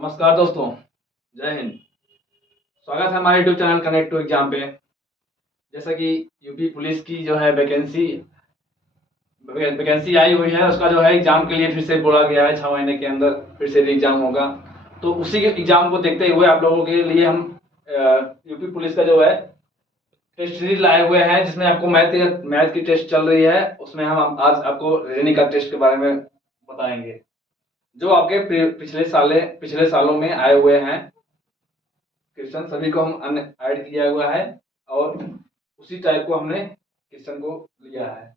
नमस्कार दोस्तों, जय हिंद। स्वागत है हमारे YouTube channel connect to exam पे। जैसा कि यूपी पुलिस की जो है वैकेंसी आई हुई है, उसका जो है एग्जाम के लिए फिर से बोला गया है 6 महीने के अंदर फिर से एग्जाम होगा। तो उसी के एग्जाम को देखते हुए आप लोगों के लिए हम यूपी पुलिस का जो है टेस्ट सीरीज लाए हुए हैं, जिसमें आपको मैथ की टेस्ट चल रही है। उसमें हम आज आपको रीजनिंग का टेस्ट के बारे में बताएंगे, जो आपके पिछले सालों में आए हुए हैं क्वेश्चन। सभी को हम ऐड किया हुआ है और उसी टाइप को हमने क्वेश्चन को लिया है।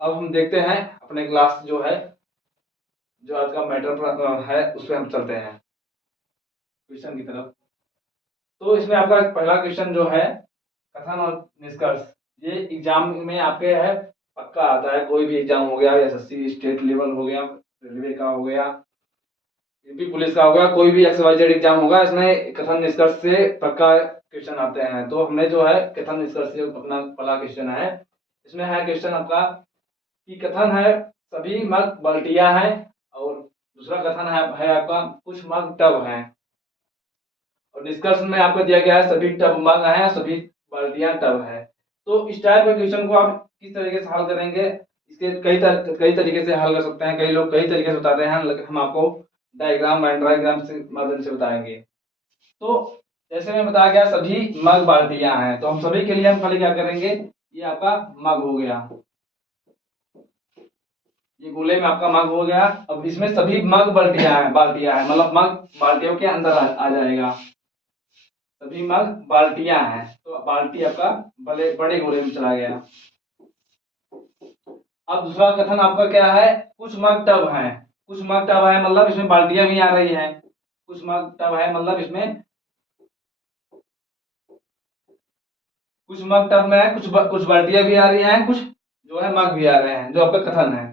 अब हम देखते हैं अपने क्लास जो है, जो आज का मैटर है, उस पर हम चलते हैं क्वेश्चन की तरफ। तो इसमें आपका पहला क्वेश्चन जो है कथन और निष्कर्ष, ये एग्जाम में आपके है पक्का आता है। कोई भी एग्जाम हो गया, एसएससी स्टेट लेवल हो गया, रेलवे का हो गया, यूपी पुलिस का हो गया, कोई भी XYZ एग्जाम होगा, इसमें कथन निष्कर्ष से पक्का क्वेश्चन आते हैं। तो हमने जो है कथन निष्कर्ष से अपना पहला क्वेश्चन है। इसमें है क्वेश्चन आपका कि कथन है सभी मग बाल्टियां हैं, और दूसरा कथन है आपका कुछ मग टब हैं, और निष्कर्ष में आपको दिया गया है सभी टब मग हैं, सभी बाल्टियां टब है। तो इस टाइप के क्वेश्चन को आप किस तरीके से हल करेंगे? इसके कई तरीके से हल कर सकते हैं। कई लोग कई तरीके से बताते हैं, लेकिन हम आपको डायग्राम एंड डायग्राम से माध्यम से बताएंगे। तो जैसे मैं बताया गया सभी मग बाल्टियां हैं, तो हम सभी के लिए हम पहले क्या करेंगे, ये आपका मग हो गया, ये गोले में आपका मग हो गया। अब इसमें सभी मग बाल्टियां हैं, मतलब मग बाल्टियों के अंदर आ जाएगा। सभी मग बाल्टियां हैं, तो बाल्टी आपका बड़े बड़े गोले में चला गया। अब दूसरा कथन आपका क्या है, कुछ मग टब हैं। कुछ मग टब है मतलब इसमें बाल्टियां भी आ रही हैं। कुछ मग टब है मतलब इसमें कुछ मग टब में है, कुछ बाल्टियां भी आ रही हैं, कुछ जो है मग भी आ रहे हैं, जो आपका कथन है।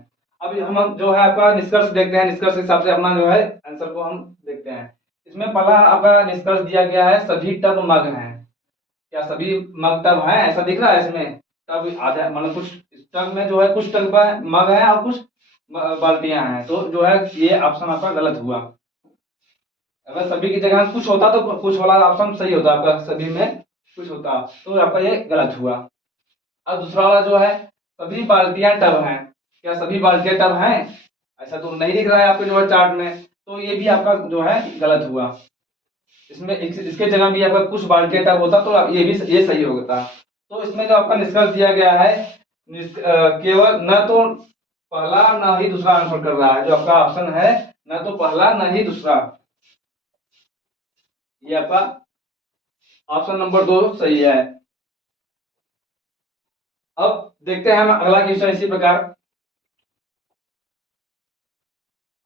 अब हम जो है आपका निष्कर्ष देखते हैं। निष्कर्ष के हिसाब से अपना जो है आंसर को हम देखते हैं। इसमें पहला आपका निष्कर्ष दिया गया है सभी टब मग हैं। क्या सभी मग टब हैं? ऐसा दिख रहा है इसमें। टब आधा मतलब कुछ टब में जो है कुछ टब मग है और कुछ बाल्टियां हैं, तो जो है ये ऑप्शन आपका गलत हुआ। अगर सभी की जगह कुछ होता तो कुछ वाला ऑप्शन सही होता, आपका सभी में कुछ होता, तो आपका ये गलत हुआ। अब दूसरा वाला जो है सभी बाल्टियां टब हैं। क्या सभी बाल्टियां टब हैं? ऐसा तो नहीं दिख रहा है आपके जो है चार्ट में, तो ये भी आपका जो है गलत हुआ। इसमें इसके जगह भी आपका कुछ बाल्टियां टब होता तो ये सही होता। तो इसमें जो आपका निष्कर्ष दिया गया है, केवल न तो पहला न ही दूसरा आंसर कर रहा है। जो आपका ऑप्शन है न तो पहला न ही दूसरा, ये आपका ऑप्शन नंबर 2 सही है। अब देखते हैं हम अगला क्वेश्चन इसी प्रकार।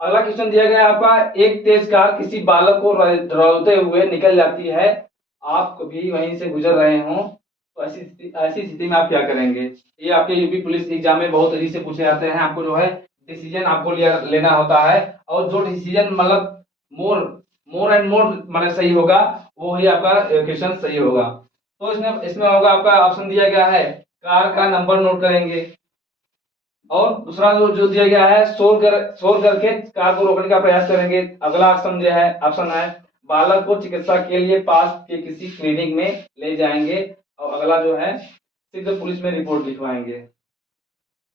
अगला क्वेश्चन दिया गया आपका, एक तेज कार किसी बालक को रौलते हुए निकल जाती है, आप कभी वहीं से गुजर रहे हो, तो ऐसी स्थिति में आप क्या करेंगे? ये आपके यूपी पुलिस एग्जाम में बहुत तरीके से पूछे जाते हैं। आपको जो है डिसीजन आपको लेना होता है, और जो डिसीजन मतलब मोर मोर एंड मोर मतलब सही होगा, वो ही आपका क्वेश्चन सही होगा। तो इसमें इसमें होगा आपका ऑप्शन दिया गया है कार का नंबर नोट करेंगे, और दूसरा जो दिया गया है शोर करके कार को रोकने का प्रयास करेंगे। अगला ऑप्शन जो है ऑप्शन है बालक को चिकित्सा के लिए पास के किसी क्लिनिक में ले जाएंगे, और अगला जो है सीधे पुलिस में रिपोर्ट लिखवाएंगे।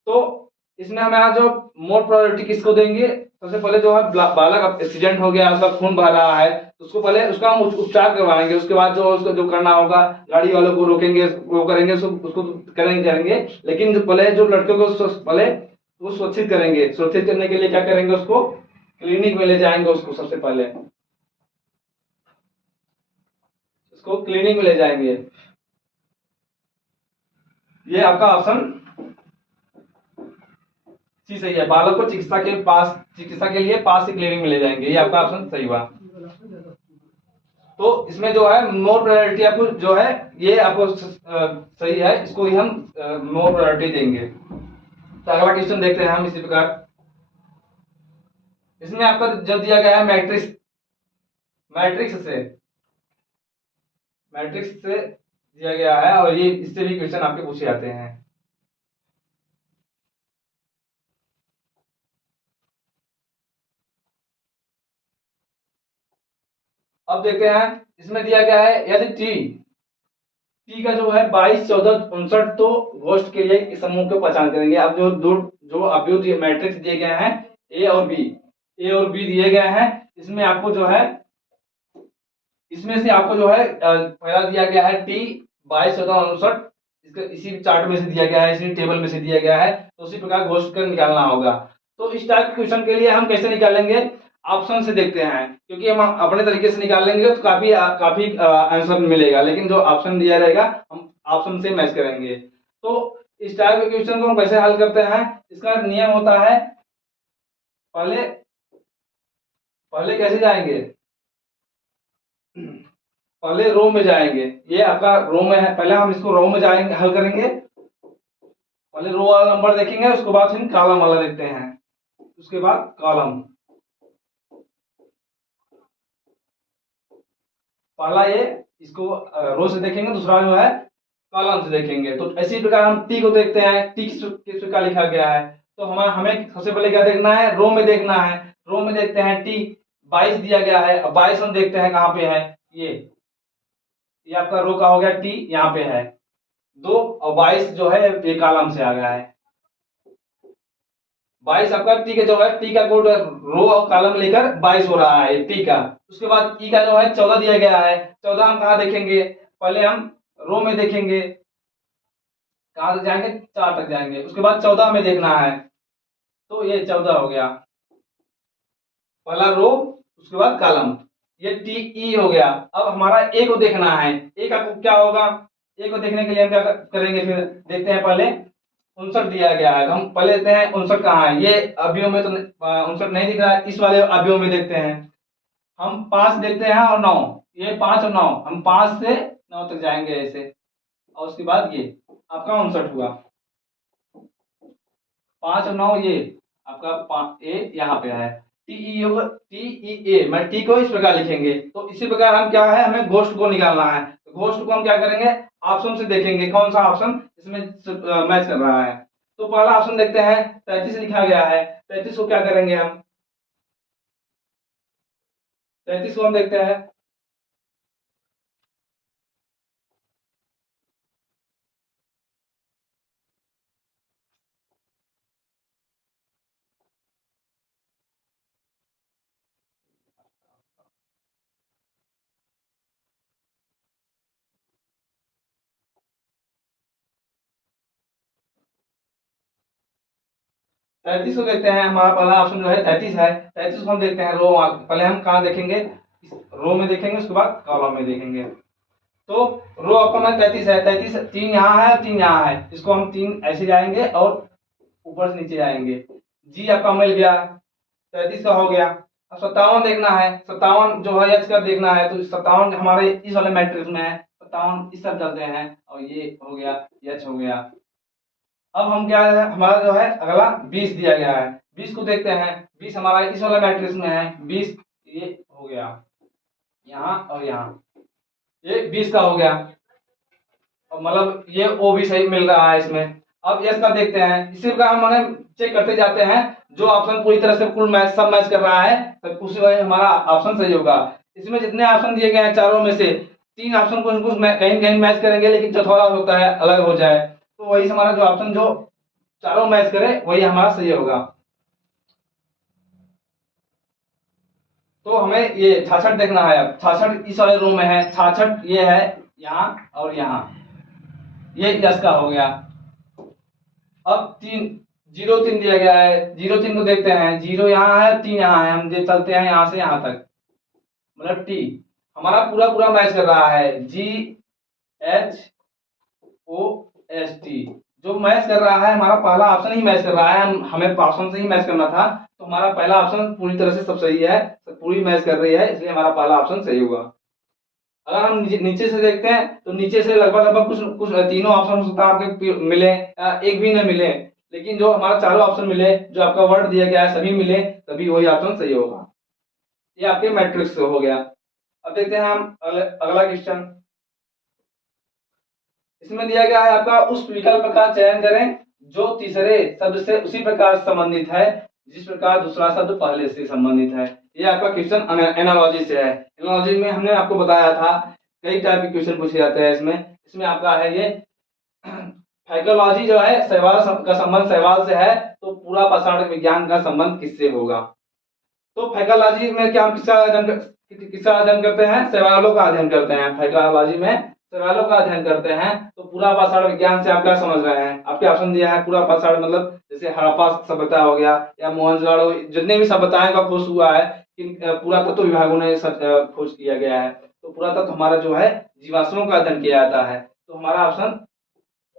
तो इसमें हमें जो मोर प्रायोरिटी किसको देंगे? सबसे पहले जो है बालक एक्सीडेंट हो गया, उसका खून बह रहा है, तो उसको पहले उसका हम उपचार करवाएंगे। उसके बाद जो उसको जो करना होगा, गाड़ी वालों को रोकेंगे, वो करेंगे, उसको करेंगे। लेकिन जो पहले जो लड़के को पहले वो सुरक्षित करेंगे। सुरक्षित करने के लिए क्या करेंगे, उसको क्लिनिक में ले जाएंगे। उसको सबसे पहले उसको क्लिनिक में ले जाएंगे। ये आपका ऑप्शन सी सही है। बालक को चिकित्सा के लिए पास से क्लिनिक में ले जाएंगे, ये आपका ऑप्शन सही हुआ। तो इसमें जो है मोर प्रायोरिटी आपको जो है ये आपको सही है, इसको ही हम मोर प्रायोरिटी देंगे। तो अगला क्वेश्चन देखते हैं हम इसी प्रकार। इसमें आपका जो दिया गया है मैट्रिक्स से दिया गया है, और ये इससे भी क्वेश्चन आपके पूछे जाते हैं। अब देखते हैं इसमें दिया गया है यदि टी का जो है 22, 14, 59, तो घोष्ट के लिए इस समूह की पहचान करेंगे। अब जो अवयव मैट्रिक्स दिए गए हैं ए और बी दिए गए हैं, इसमें आपको जो है इसमें से आपको जो है पहला दिया गया है टी 22, 14, 59, इसी चार्ट में से दिया गया है, इसी टेबल में से दिया गया है, तो उसी प्रकार घोष्ट कर निकालना होगा। तो इस टाइप के क्वेश्चन के लिए हम कैसे निकालेंगे, ऑप्शन से देखते हैं, क्योंकि हम अपने तरीके से निकालेंगे तो काफी आंसर मिलेगा, लेकिन जो ऑप्शन दिया रहेगा हम ऑप्शन से मैच करेंगे। तो इस टाइप के क्वेश्चन को हम कैसे हल करते हैं, इसका नियम होता है, पहले पहले कैसे जाएंगे, पहले रो में जाएंगे, ये आपका रो में है, पहले हम इसको रो में जाएंगे, हल करेंगे, पहले रो वाला नंबर देखेंगे, उसके बाद फिर कॉलम वाला देखते हैं, उसके बाद कॉलम, पहला ये इसको रो से देखेंगे, दूसरा जो है कॉलम से देखेंगे। तो इसी प्रकार हम टी को देखते हैं, टी किस प्रकार लिखा गया है, तो हमें सबसे पहले क्या देखना है, रो में देखना है। रो में देखते हैं टी 22 दिया गया है, अब 22 हम देखते हैं कहाँ पे है, ये आपका रो का हो गया, टी यहाँ पे है 2, और 22 जो है ये कॉलम से आ गया है। 22 आपका टी का जो है, टी का कोड रो और कॉलम लेकर 22 हो रहा है टी का। उसके बाद ई का जो है 14 दिया गया है, 14 हम कहाँ देखेंगे, पहले हम रो में देखेंगे, कहाँ तक जाएंगे, 4 तक जाएंगे, उसके बाद 14 में देखना है, तो ये 14 हो गया, पहला रो उसके बाद कॉलम, ये टी ई हो गया। अब हमारा ए को देखना है, ए का क्या होगा, ए को देखने के लिए हम क्या करेंगे, फिर देखते हैं, पहले 59 दिया गया है, तो हम पहले देखते हैं 59 कहाँ है, ये अवयव में तो 59 नहीं दिख रहा है, इस वाले अवयव में देखते हैं, हम 5 देखते हैं और 9, ये 5 और 9, हम 5 से 9 तक जाएंगे ऐसे, और उसके बाद ये आपका 59 हुआ, 5 और 9 ये आपका ए यहाँ पे है, टीई होगा, टीई ए, मैं टी को इस प्रकार लिखेंगे। तो इसी प्रकार हम क्या है, हमें घोष्ट को निकालना है, तो घोष्ट को हम क्या करेंगे, ऑप्शन से देखेंगे कौन सा ऑप्शन इसमें मैच कर रहा है। तो पहला ऑप्शन देखते हैं, 33 लिखा गया है, 33 को क्या करेंगे हम, 33 को हम देखते हैं, 33 को देखते हैं, हमारा पहला ऑप्शन जो है 33 है, 33 को हम देखते हैं रो, पहले हम कहाँ देखेंगे, रो में देखेंगे, उसके बाद कॉलम में देखेंगे। तो रो आपका में 33 है, 33 3 यहाँ है, 3 यहाँ है, इसको हम 3 ऐसे जाएंगे और ऊपर से नीचे जाएंगे, जी आपका मिल गया, 33 का हो गया। अब 57 देखना है, 57 जो है एच का देखना है, तो 57 हमारे इस वाले मैट्रिक्स में है, 57 इस तरफ चलते हैं, और ये हो गया, एच हो गया। अब हम क्या है, हमारा जो है अगला 20 दिया गया है, 20 को देखते हैं, 20 हमारा इस वाले मैट्रिक्स में है, 20 ये हो गया यहाँ और यहाँ, ये 20 का हो गया, और मतलब ये ओ भी सही मिल रहा है इसमें। अब यस का देखते हैं, इसी प्रकार हम माने चेक करते जाते हैं, जो ऑप्शन पूरी तरह से कुल मैच सब मैच कर रहा है, तो उसी वजह हमारा ऑप्शन सही होगा। इसमें जितने ऑप्शन दिए गए हैं चारों में से 3 ऑप्शन कुछ कुछ कहीं कहीं मैच करेंगे, लेकिन चौथा होता है अलग हो जाए, तो वही हमारा जो ऑप्शन जो चारों मैच करे वही हमारा सही होगा। तो हमें ये 66 देखना है, अब 66 इस वाले रो में है, 66 ये है यहाँ और यहाँ, ये 10 का हो गया। अब 03 दिया गया है, 03 को देखते हैं, 0 यहाँ है, 3 यहाँ है, हम चलते हैं यहाँ से यहाँ तक, मतलब टी हमारा पूरा पूरा मैच कर रहा है, GHOST जो मैच कर रहा है, हमारा पहला ऑप्शन ही मैच कर रहा है, हमें ऑप्शन से ही मैच करना था, तो हमारा पहला ऑप्शन पूरी तरह से सब सही है, सब पूरी मैच कर रही है, इसलिए हमारा पहला ऑप्शन सही होगा। अगर हम नीचे से देखते हैं, तो नीचे से लगभग लगभग कुछ कुछ तीनों ऑप्शन हो सकता है आपके मिले, एक भी न मिले, लेकिन जो हमारा चारों ऑप्शन मिले, जो आपका वर्ड दिया गया है सभी मिले, तभी वही ऑप्शन सही होगा। ये आपके मैट्रिक्स हो गया। अब देखते हैं हम अगला क्वेश्चन, इसमें दिया गया है आपका, उस विकल्प का चयन करें जो तीसरे शब्द से उसी प्रकार संबंधित है जिस प्रकार दूसरा शब्द पहले से संबंधित है। ये आपका क्वेश्चन एनालॉजी से है। एनालॉजी में हमने आपको बताया था कई टाइप के क्वेश्चन पूछे जाते हैं इसमें आपका है ये फाइकोलॉजी जो है शैवाल का संबंध शैवाल से है, तो पूरा पाषाण विज्ञान का संबंध किससे होगा। तो फाइकोलॉजी में क्या हम किसका अध्ययन करते हैं, शैवालों का अध्ययन करते हैं। फाइकोलॉजी में शैवालों का अध्ययन करते हैं। तो पूरा पाषाण विज्ञान से आप क्या समझ रहे हैं, आपके ऑप्शन दिया है पूरा पाषाण मतलब जैसे हड़प्पा सभ्यता हो गया या मोहनजोदड़ो, जितने भी सभ्यताएं का खोज हुआ है पुरातत्व विभागों ने खोज किया गया है। तो पुरातत्व हमारा जो है जीवाश्मों का अध्ययन किया जाता है। तो हमारा ऑप्शन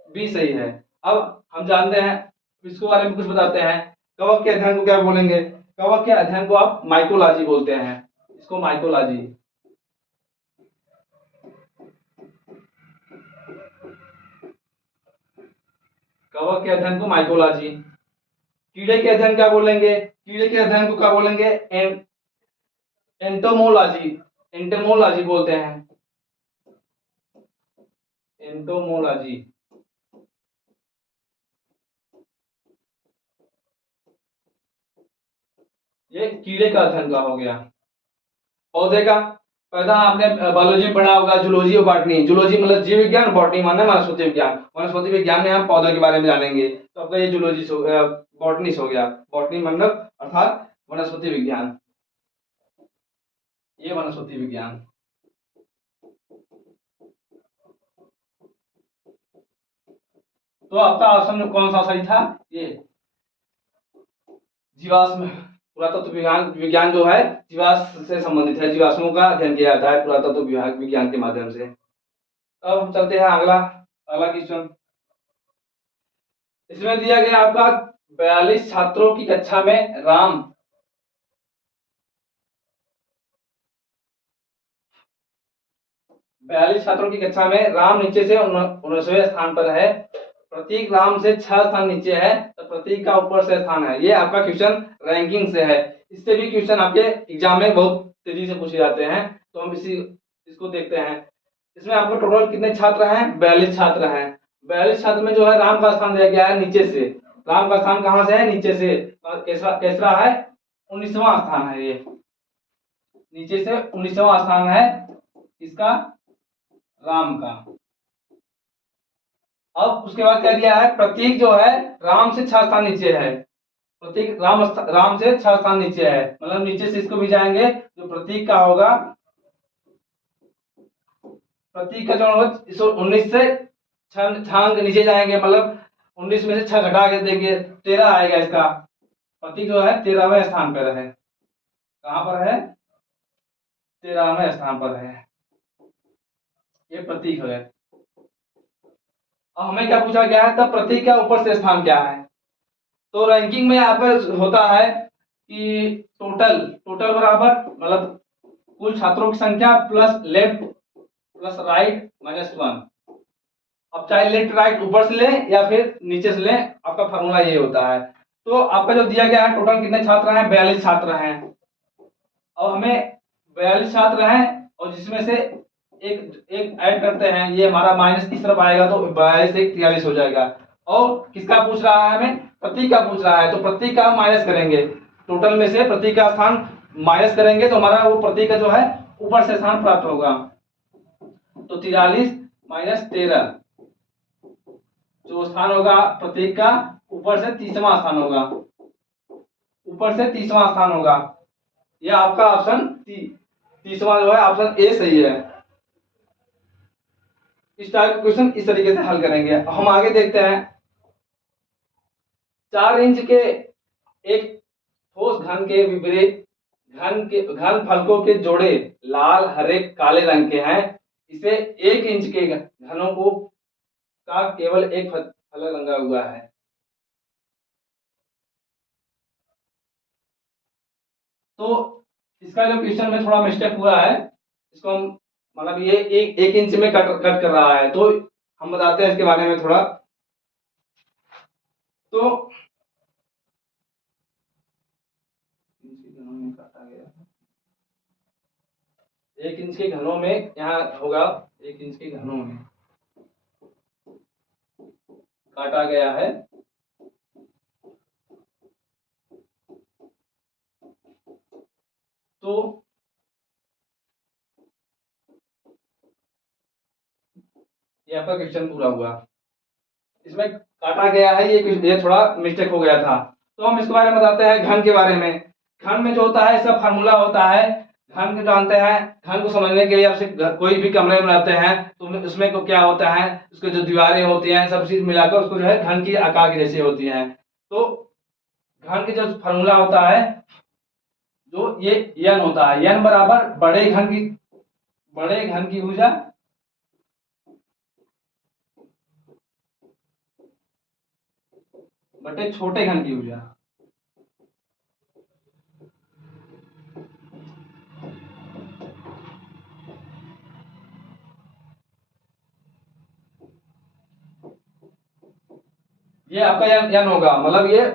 बी सही है। अब हम जानते हैं इसके बारे में कुछ बताते हैं। कवक के अध्ययन को क्या बोलेंगे, कवक के अध्ययन को आप माइकोलॉजी बोलते हैं, इसको माइकोलॉजी। कवक के अध्ययन को माइकोलॉजी। कीड़े के अध्ययन क्या बोलेंगे, कीड़े के अध्ययन को क्या बोलेंगे, एंटोमोलॉजी, एंटोमोलॉजी बोलते हैं, एंटोमोलॉजी। ये कीड़े का अध्ययन का हो गया। पौधे का पौधा आपने बायोलॉजी में पढ़ा होगा, जूलॉजी और बॉटनी। जूलॉजी मतलब जीव विज्ञान, बॉटनी माने वनस्पति विज्ञान। वनस्पति विज्ञान में हम पौधों के बारे में जानेंगे, तो आपका ये जूलॉजी बॉटनी हो गया। बॉटनी मतलब अर्थात वनस्पति विज्ञान, ये वनस्पति विज्ञान। तो आपका ऑप्शन कौन सा सही था, ये जीवाश्म। पुरातत्व विज्ञान जो है जीवाश्म से संबंधित है, जीवाश्मों का अध्ययन किया जाता है पुरातत्व विज्ञान के माध्यम से। अब हम चलते हैं अगला क्वेश्चन। इसमें दिया गया आपका 42 छात्रों की कक्षा में राम 42 छात्रों की कक्षा में राम नीचे से 19वें स्थान पर है, प्रतीक राम से 6 स्थान नीचे है, तो प्रतीक का ऊपर से स्थान है। ये आपका क्वेश्चन रैंकिंग से है। इससे भी क्वेश्चन आपके एग्जाम में बहुत तेजी से पूछे जाते हैं, तो हम इसको देखते हैं। इसमें आपको टोटल कितने छात्र हैं, 42 छात्र हैं। 42 छात्र में जो है राम का स्थान दिया गया है नीचे से। राम का स्थान कहां से है, नीचे से। कैसा है, 19वां स्थान है। ये नीचे से 19वां स्थान है इसका, राम का। अब उसके बाद क्या दिया है, प्रतीक जो है राम से 6 स्थान नीचे है। प्रतीक राम से 6 स्थान नीचे है, मतलब नीचे से इसको भी जाएंगे, जो प्रतीक का होगा, प्रतीक का जो होगा 19 से 6 अंक नीचे जाएंगे, मतलब 19 में से 6 घटा के देंगे 13 आएगा इसका। प्रतीक जो है 13वें स्थान पर है। कहां पर है, 13वें स्थान पर है, ये प्रतीक है। अब हमें क्या पूछा गया है, तब प्रतीक का ऊपर से स्थान क्या है। तो रैंकिंग में यहाँ पर होता है कि टोटल बराबर मतलब कुल छात्रों की संख्या प्लस लेफ्ट प्लस राइट -1। अब चाहे लेफ्ट राइट ऊपर से ले या फिर नीचे से ले, आपका फॉर्मूला ये होता है। तो आपका जो दिया गया है टोटल कितने छात्र हैं, 42 छात्र हैं। अब हमें 42 छात्र हैं और जिसमें से एक ऐड करते हैं, ये हमारा माइनस इस तरफ आएगा, तो 42 से 43 हो जाएगा। और किसका पूछ रहा है, हमें प्रतीक का पूछ रहा है, तो प्रतीक का हम माइनस करेंगे। टोटल में से प्रतीक का स्थान माइनस करेंगे तो हमारा वो प्रतीक का जो है ऊपर से स्थान प्राप्त होगा। तो 43 माइनस 13 जो स्थान होगा प्रतीक का ऊपर से 30वां स्थान होगा, ऊपर से 30वां स्थान होगा। यह आपका ऑप्शन 30वां जो है ऑप्शन ए सही है। इस टाइप का क्वेश्चन इस तरीके से हल करेंगे। हम आगे देखते हैं। 4 इंच के एक ठोस घन के विपरीत घन फलकों के जोड़े लाल हरे काले रंग के हैं। इसे 1 इंच के घनों को का केवल एक फलक रंगा हुआ है। तो इसका जो क्वेश्चन में थोड़ा मिस्टेक हुआ है, इसको हम मतलब ये एक इंच में कट कर रहा है, तो हम बताते हैं इसके बारे में थोड़ा। तो 1 इंच के घनों में यहाँ होगा, 1 इंच के घनों में काटा गया है। तो ये आपका क्वेश्चन पूरा हुआ। इसमें काटा गया है, ये थोड़ा मिस्टेक हो गया था। तो हम इसके बारे में बताते हैं घन के बारे में। घन में जो होता है इसका फार्मूला होता है, घन को जानते हैं। घन को समझने के लिए आपसे कोई भी कमरे में रहते हैं तो उसमें को क्या होता है, उसके जो दीवारें होती हैं सब चीज मिलाकर उसको जो है घन की आकार की जैसी होती हैं। तो घन की जो फार्मूला होता है, जो ये यन होता है, यन बराबर बड़े घन की भुजा बटे छोटे घन की भुजा। ये आपका यन होगा, मतलब ये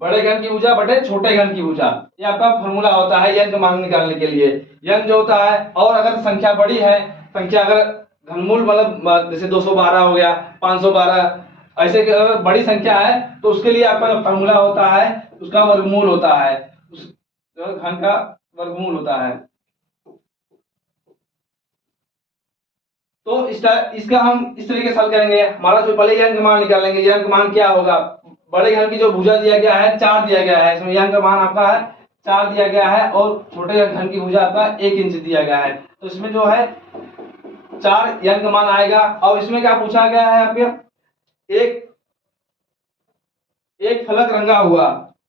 बड़े घन की भुजा बटे छोटे घन की भुजा। ये आपका फॉर्मूला होता है यन का मान निकालने के लिए। यन जो होता है, और अगर संख्या बड़ी है, संख्या अगर घनमूल मतलब जैसे 212 हो गया, 512, ऐसे अगर बड़ी संख्या है तो उसके लिए आपका जो फॉर्मूला होता है उसका वर्गमूल होता है, उस घन का वर्गमूल होता है। तो इसका हम इस तरीके से हल करेंगे। हमारा जो पहले यन का मान निकालेंगे, यन का मान क्या होगा, बड़े घन की जो भुजा दिया गया है 4 दिया गया है, इसमें यन का मान आपका है 4 दिया गया है, और छोटे घन की भुजा आपका 1 इंच दिया गया है। तो इसमें जो है 4 यन का मान आएगा। और इसमें क्या पूछा गया है आपके, एक एक फलक रंगा हुआ,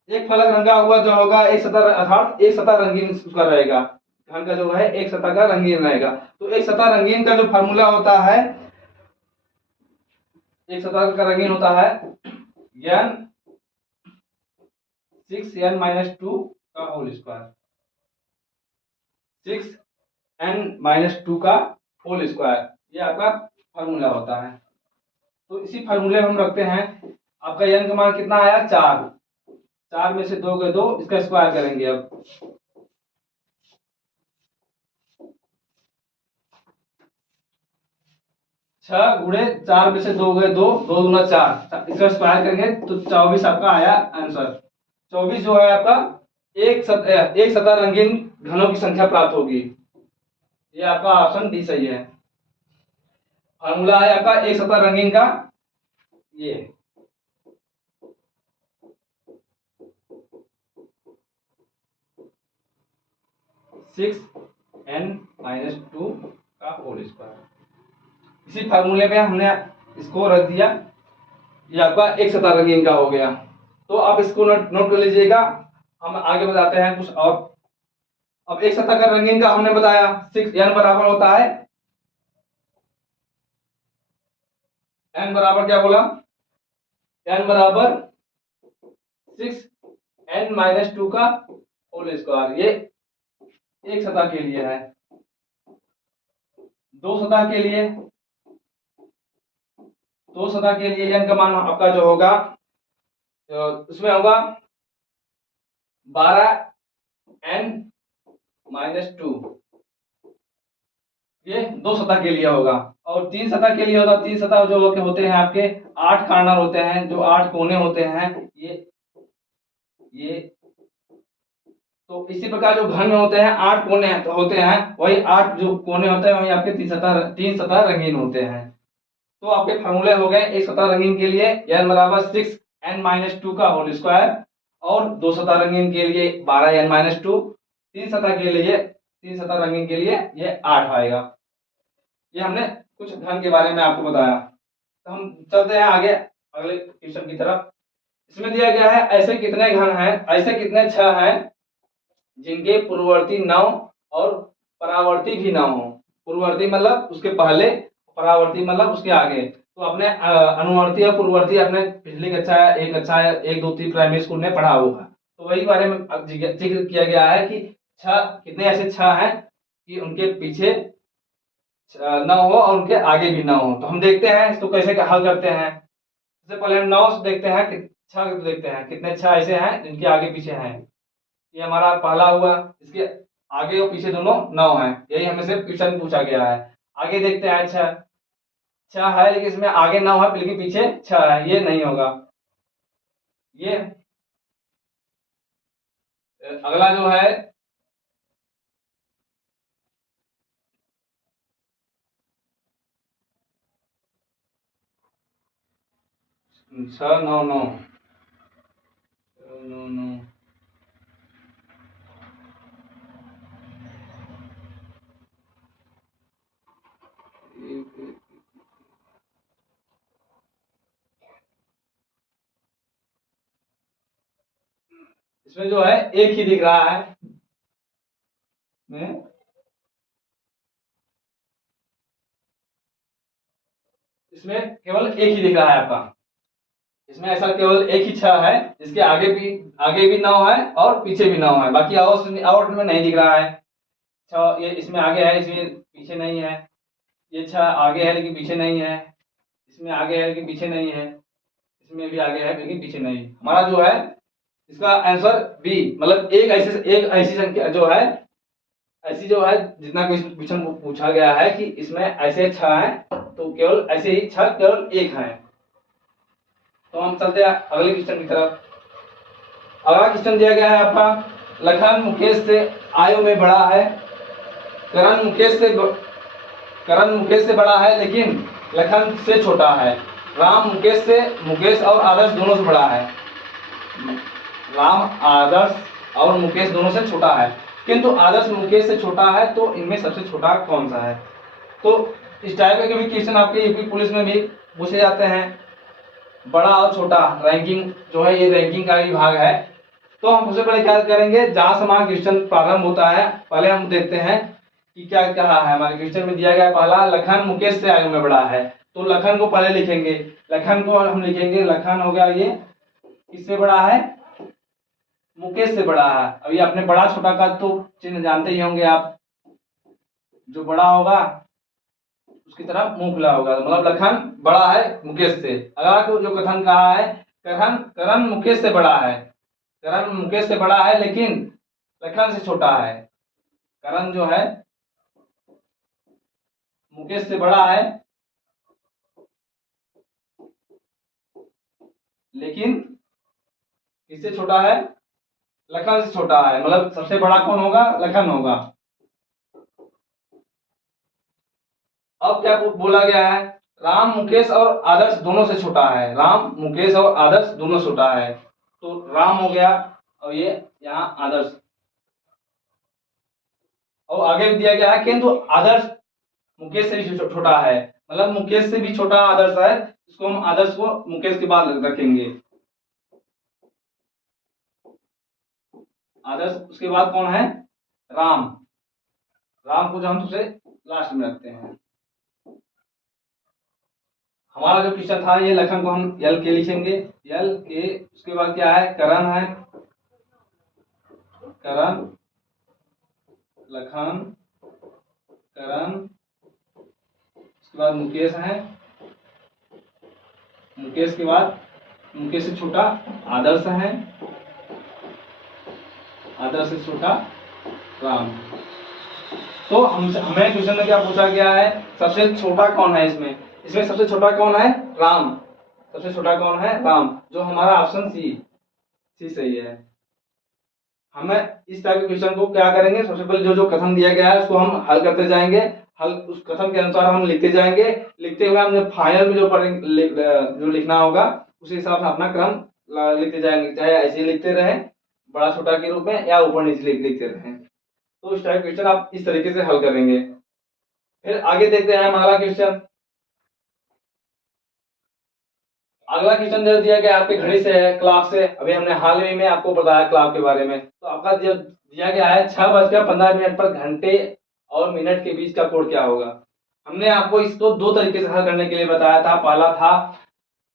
एक फलक रंगा हुआ जो होगा एक सतह, अर्थात एक सतह रंगीन उसका रहेगा, घन का जो है एक सतह का रंगीन रहेगा। तो एक सतह रंगीन का जो फार्मूला होता है, एक सतह का रंगीन होता है n 6n-2 का होल स्क्वायर, 6n-2 का होल स्क्वायर, ये आपका फार्मूला होता है। तो इसी फार्मूले में हम रखते हैं। आपका n का मान कितना आया, 4, 4 में से 2 गए 2, इसका स्क्वायर करेंगे। अब 6 गुणे 4 में से 2 गए 2, 2 दूना 4, इसका स्क्वायर करेंगे तो 24 आपका आया आंसर। 24 जो है आपका एक सतह रंगीन घनों की संख्या प्राप्त होगी। ये आपका ऑप्शन डी सही है। फार्मूला है आपका एक सतह रंगीन का, ये 6n-2 का होल स्क्वायर। इसी फार्मूले में हमने इसको रख दिया, ये आपका एक सतह रंगीन का हो गया। तो आप इसको नोट कर लीजिएगा। हम आगे बताते हैं कुछ और। अब एक सतह का रंगीन का हमने बताया, 6n बराबर होता है, n बराबर क्या बोला, n बराबर 6n-2 का होल स्क्वायर। ये एक सतह के लिए है। दो सतह के लिए, दो सतह के लिए n का मान आपका जो होगा उसमें होगा 12n-2, ये दो सतह के लिए होगा। और 3 सतह के लिए होगा, 3 सतह जो होते हैं आपके 8 कॉर्नर होते हैं, जो 8 कोने होते हैं, ये तो इसी प्रकार जो घन में होते हैं 8 कोने होते हैं, वही 8 जो कोने होते हैं वही आपके 3 सतह रंगीन होते हैं। तो आपके फार्मूले हो गए एक सतह रंगीन के लिए n बराबर 6n-2 का होल स्क्वायर, और दो सतह रंगीन के लिए 12n-2, तीन सतह रंगीन के लिए ये 8 आएगा। ये हमने कुछ घन के बारे में आपको बताया। तो हम चलते हैं आगे अगले क्वेश्चन की तरफ। इसमें दिया गया है ऐसे कितने घन हैं, ऐसे कितने छह हैं जिनके पूर्ववर्ती 9 और परावर्ती भी 9 हो। पूर्ववर्ती मतलब उसके पहले, परावर्ती मतलब उसके आगे। तो अपने अनुवर्ती और पूर्ववर्ती अपने पिछली कक्षा एक दो तीन प्राइमरी स्कूल में पढ़ा होगा। तो वही बारे में जिक्र किया गया है कि छह कितने ऐसे छह हैं कि उनके पीछे न हो और उनके आगे भी ना हो। तो हम देखते हैं इसको कैसे हल करते हैं। सबसे पहले हम 9 देखते हैं कि छह देखते हैं कितने छह ऐसे हैं जिनके आगे पीछे हैं। ये हमारा पहला हुआ, इसके आगे और पीछे दोनों 9 हैं। यही हमें से क्वेश्चन पूछा गया है। आगे देखते हैं, छह छह है लेकिन इसमें आगे 9 है लेकिन पीछे छह है, ये नहीं होगा। ये अगला जो है छह नौ नौ नौ नौ इसमें जो है एक ही दिख रहा है इसमें केवल एक ही दिख रहा है आपका। इसमें ऐसा केवल एक ही छह है, जिसके आगे भी 9 है और पीछे भी 9 है, बाकी आउट में नहीं दिख रहा है। छह ये इसमें आगे है, इसमें पीछे नहीं है। ये छह आगे है लेकिन पीछे नहीं है, इसमें आगे है लेकिन पीछे नहीं है, इसमें भी आगे है लेकिन पीछे नहीं। हमारा जो है इसका आंसर बी, मतलब एक ऐसी संख्या जो है, ऐसी जो है जितना क्वेश्चन पूछा गया है कि इसमें ऐसे छह है तो केवल ऐसे ही छह केवल एक है। तो हम चलते हैं अगले क्वेश्चन की तरफ। अगला क्वेश्चन दिया गया है आपका, लखन मुकेश से आयु में बड़ा है, करण मुकेश से बड़ा है लेकिन लखन से छोटा है। राम मुकेश और आदर्श दोनों से बड़ा है। राम आदर्श और मुकेश दोनों से छोटा है, किंतु आदर्श मुकेश से छोटा है, तो इनमें सबसे छोटा कौन सा है? तो इस टाइप के भी क्वेश्चन आपके यूपी पुलिस में भी पूछे जाते हैं। बड़ा और छोटा रैंकिंग जो है, ये रैंकिंग का ही भाग है। तो हम सबसे पहले क्या करेंगे, जहां से हमारा क्वेश्चन प्रारंभ होता है पहले हम देखते हैं कि क्या कहा है। हमारे क्वेश्चन में दिया गया पहला, लखन मुकेश से आयु में बड़ा है, तो लखन को पहले लिखेंगे। लखन को हम लिखेंगे, लखन हो गया ये किससे बड़ा है? मुकेश से बड़ा है। अभी अपने बड़ा छोटा का तो चिन्ह जानते ही होंगे आप, जो बड़ा होगा उसकी तरफ मुंह खुला होगा, मतलब लखन बड़ा है मुकेश से। अगला को जो कथन कहा है, करण मुकेश से बड़ा है, करण मुकेश से बड़ा है लेकिन लखन से छोटा है। करण जो है मुकेश से बड़ा है लेकिन किससे छोटा है? लखन से छोटा है, मतलब सबसे बड़ा कौन होगा? लखन होगा। अब क्या बोला गया है, राम मुकेश और आदर्श दोनों से छोटा है। राम मुकेश और आदर्श दोनों छोटा है, तो राम हो गया और ये यहाँ आदर्श, और आगे भी दिया गया है किंतु आदर्श मुकेश से भी छोटा है, मतलब मुकेश से भी छोटा आदर्श है। इसको हम आदर्श को मुकेश के बाद रखेंगे। आदर्श उसके बाद कौन है? राम। राम को जो हम सबसे लास्ट में रखते हैं। हमारा जो क्वेश्चन था, ये लखन को हम यल के लिखेंगे, यल के। उसके बाद क्या है? करण है, करण, लखन, करण। उसके बाद मुकेश है, मुकेश के बाद मुकेश से छोटा आदर्श है, आदर्श से छोटा राम। तो हमें क्वेश्चन में क्या पूछा गया है, सबसे छोटा कौन है इसमें? इसमें सबसे छोटा कौन है? राम। सबसे छोटा कौन है? राम, जो हमारा ऑप्शन सी सही है। हमें इस टाइप के क्वेश्चन को क्या करेंगे, सबसे पहले जो कथन दिया गया है उसको हम हल करते जाएंगे, हल उस कथन के अनुसार हम लिखते जाएंगे। लिखते हुए हमने फाइनल में जो लिखना होगा उसी हिसाब से अपना क्रम लिखते जाएंगे, चाहे ऐसे ही लिखते रहे बड़ा छोटा के रूप में, या ऊपर नीचे लिखते रहे। तो इस टाइप क्वेश्चन आप इस तरीके से हल करेंगे। फिर आगे देखते हैं हम अगला क्वेश्चन। अगला क्वेश्चन जो दिया गया आपके घड़ी से है, क्लॉक से। अभी हमने हाल ही में आपको बताया क्लॉक के बारे में। तो आपका जो दिया गया है 6:15 पर घंटे और मिनट के बीच का कोड क्या होगा? हमने आपको इसको दो तरीके से हल करने के लिए बताया था। पहला था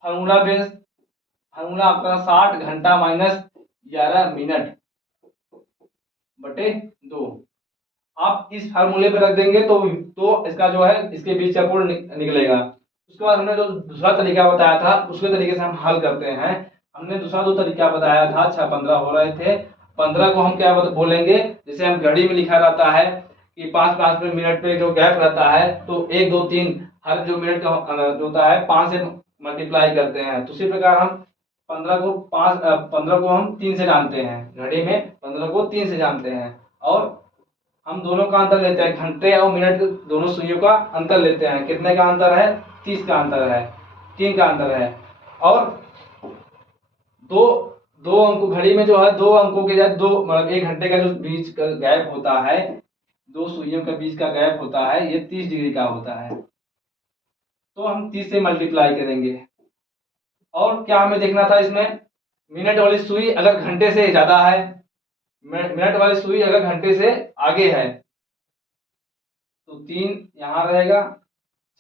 फार्मूला बेस, फार्मूला आपका 60 घंटा माइनस 11 मिनट बटे 2। आप इस फार्मूले पे रख देंगे तो इसका जो है इसके बीच का कोड निकलेगा। उसके बाद हमने जो दूसरा तरीका बताया था उसके तरीके से हम हल करते हैं। हमने दूसरा जो तरीका बताया था, 6:15 हो रहे थे, 15 को हम क्या बोलेंगे, जैसे हम घड़ी में लिखा रहता है कि 5-5 मिनट पे जो गैप रहता है, तो 1 2 3 हर जो मिनट का जो होता है 5 से मल्टीप्लाई करते हैं। तो उसी प्रकार हम 15 को हम 3 से जानते हैं, घड़ी में 15 को 3 से जानते हैं, और हम दोनों का अंतर लेते हैं, घंटे और मिनट दोनों सुइयों का अंतर लेते हैं। कितने का अंतर है? 30 का अंतर है, 3 का अंतर है। और दो दो अंकों, घड़ी में जो है 2 अंकों के जगह 2, मतलब 1 घंटे का जो बीच का गैप होता है, 2 सुइयों के बीच का गैप होता है, ये 30 डिग्री का होता है। तो हम 30 से मल्टीप्लाई करेंगे। और क्या हमें देखना था इसमें? मिनट वाली सुई अगर घंटे से ज्यादा है, मिनट वाली सुई अगर घंटे से आगे है, तो 3 यहाँ रहेगा,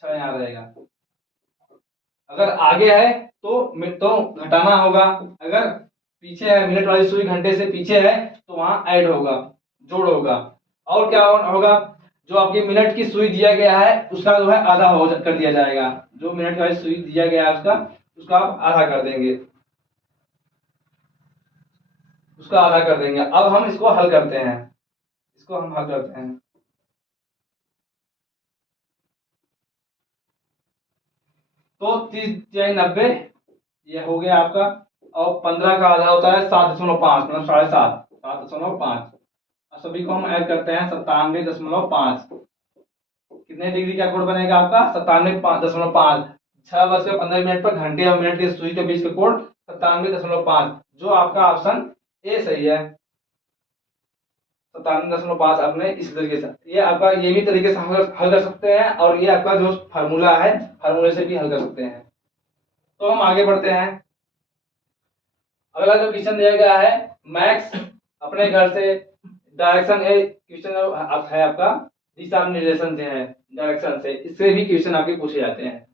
6 यहाँ रहेगा। अगर आगे है तो घटाना होगा, अगर पीछे है, मिनट वाली सुई घंटे से पीछे है, तो वहां ऐड होगा, जोड़ होगा। और क्या होगा? जो आपकी मिनट की सुई दिया गया है उसका जो है आधा हो कर दिया जाएगा। जो मिनट वाली सुई दिया गया है उसका आप आधा कर देंगे, उसका आधा कर देंगे। अब हम इसको हल करते हैं, इसको हम हल करते हैं। तो 30/90 ये हो गया आपका। और 15 का आधा होता है 7.5, मतलब 7.5, 7.5। सभी को हम ऐड करते हैं, 97.5। कितने डिग्री का कोण बनेगा आपका? 97.5। 6:15 पर घंटे और मिनट की सुई के बीच का कोण 97.5, जो आपका ऑप्शन ए सही है। 97.5 आपने इस तरीके से, ये आपका ये भी तरीके से हल कर सकते हैं, और ये आपका जो फार्मूला है, फार्मूले से भी हल कर सकते हैं। तो हम आगे बढ़ते हैं। अगला जो क्वेश्चन दिया गया है, मैक्स अपने घर से डायरेक्शन ए क्वेश्चन है आपका, दिशा निर्देशन से है, डायरेक्शन से, इससे भी क्वेश्चन आपके पूछे जाते हैं।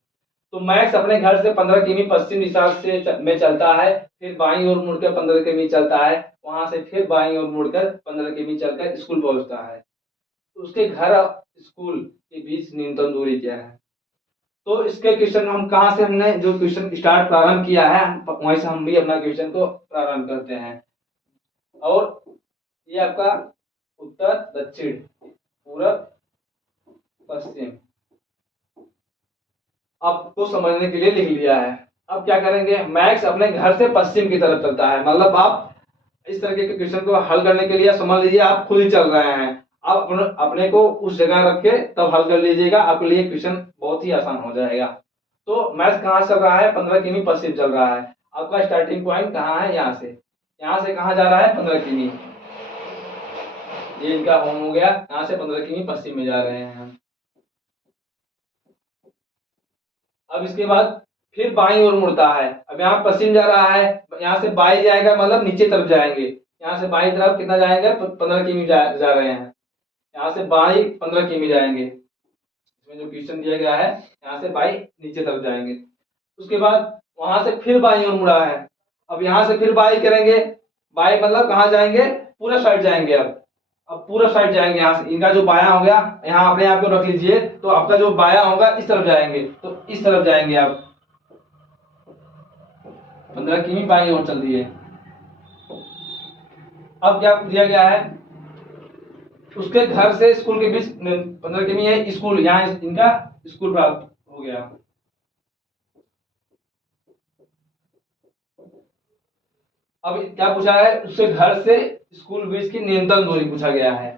तो मैक्स अपने घर से 15 किमी पश्चिम दिशा से में चलता है, फिर बाईं ओर मुड़कर 15 किमी चलता है, वहां से फिर बाईं ओर मुड़कर 15 किमी चलकर स्कूल पहुंचता है। तो उसके घर और स्कूल के बीच न्यूनतम दूरी क्या है? तो इसके क्वेश्चन हम कहाँ से, हमने जो क्वेश्चन स्टार्ट प्रारंभ किया है वहीं से हम भी अपना क्वेश्चन को प्रारंभ करते हैं। और ये आपका उत्तर, दक्षिण, पूरब, पश्चिम आपको समझने के लिए लिख लिया है। अब क्या करेंगे? मैक्स अपने घर से पश्चिम की तरफ चलता है, मतलब आप इस तरीके के क्वेश्चन को हल करने के लिए समझ लीजिए आप खुद ही चल रहे हैं। आप अपने को उस जगह रख के तब हल कर लीजिएगा, आपके लिए क्वेश्चन बहुत ही आसान हो जाएगा। तो मैक्स कहाँ चल रहा है? 15 किमी पश्चिम चल रहा है। आपका स्टार्टिंग पॉइंट कहाँ है? यहाँ से कहाँ जा रहा है? 15 किमी। ये इनका होम हो गया, यहाँ से 15 किमी पश्चिम में जा रहे हैं हम। अब इसके बाद फिर बाईं ओर मुड़ता है। अब यहाँ पश्चिम जा रहा है, यहाँ से बाई जाएगा, मतलब नीचे तरफ जाएंगे। यहाँ से बाई तरफ कितना जाएंगे? 15 किमी जा रहे हैं। यहाँ से बाई 15 किमी जाएंगे, इसमें जो क्वेश्चन दिया गया है, यहाँ से बाई नीचे तरफ जाएंगे। उसके बाद वहां से फिर बाई ओर मुड़ा है। अब यहाँ से फिर बाई करेंगे, बाई मतलब कहाँ जाएंगे? पूरा साइड जाएंगे। अब पूरा साइड जाएंगे। यहाँ से इनका जो बायां हो गया, यहाँ अपने आप को रख लीजिए, तो आपका जो बायां होगा इस तरफ जाएंगे, तो इस तरफ जाएंगे आप। 15 किमी बाईं ओर चल दिए। अब क्या दिया गया है? उसके घर से स्कूल के बीच 15 किमी है स्कूल, यहाँ इनका स्कूल प्राप्त हो गया। अब क्या पूछा है? उसके घर से स्कूल बीच की न्यूनतम दूरी पूछा गया है।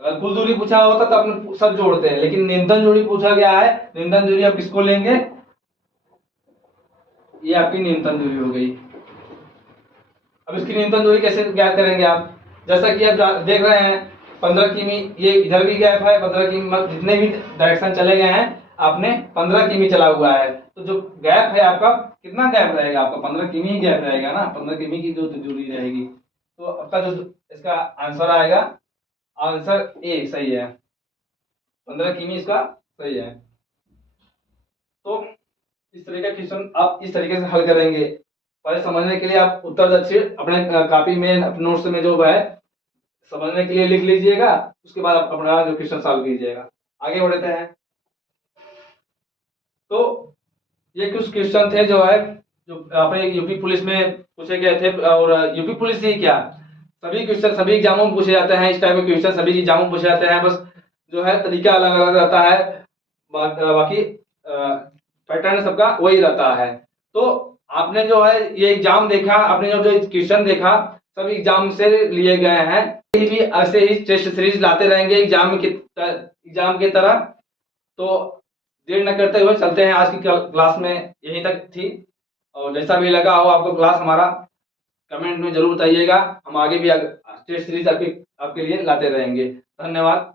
अगर कुल दूरी पूछा होता तो अपने सब जोड़ते हैं, लेकिन न्यूनतम दूरी पूछा गया है। न्यूनतम दूरी आप किसको लेंगे? ये आपकी न्यूनतम दूरी हो गई। अब इसकी न्यूनतम दूरी कैसे ज्ञात करेंगे आप? जैसा कि आप देख रहे हैं 15 किमी, ये इधर भी गैप है 15 किमी, मतलब जितने भी डायरेक्शन चले गए हैं आपने 15 किमी चला हुआ है, तो जो गैप है आपका, कितना गैप रहेगा आपका? 15 किमी ही गैप रहेगा ना, 15 किमी की जो दूरी रहेगी। तो आपका जो इसका आंसर आएगा, आंसर ए सही है, 15 किमी इसका सही है। तो इस तरीके का क्वेश्चन आप इस तरीके से हल करेंगे। पहले समझने के लिए आप उत्तर दक्षिण अपने कॉपी में, अपने नोट्स में जो है समझने के लिए लिख लीजिएगा, उसके बाद आप अपना जो क्वेश्चन सॉल्व कीजिएगा। आगे बढ़ते हैं। तो ये कुछ क्वेश्चन थे जो है, जो अपने यूपी पुलिस में पूछे गए थे, और यूपी पुलिस ही क्या, सभी क्वेश्चन सभी एग्जामों में पूछे जाते हैं। इस टाइप के क्वेश्चन सभी एग्जामों में पूछे जाते हैं, बस जो है तरीका अलग अलग रहता है, बाकी पैटर्न सबका वही रहता है। तो आपने जो है ये एग्जाम देखा, आपने जो क्वेश्चन देखा सब एग्जाम से लिए गए हैं। ये भी ऐसे ही टेस्ट सीरीज लाते रहेंगे एग्जाम की तरह। तो देर न करते हुए चलते हैं, आज की क्लास में यहीं तक थी। और जैसा भी लगा हो आपको क्लास हमारा, कमेंट में जरूर बताइएगा। हम आगे भी टेस्ट सीरीज आपके लिए लाते रहेंगे। धन्यवाद।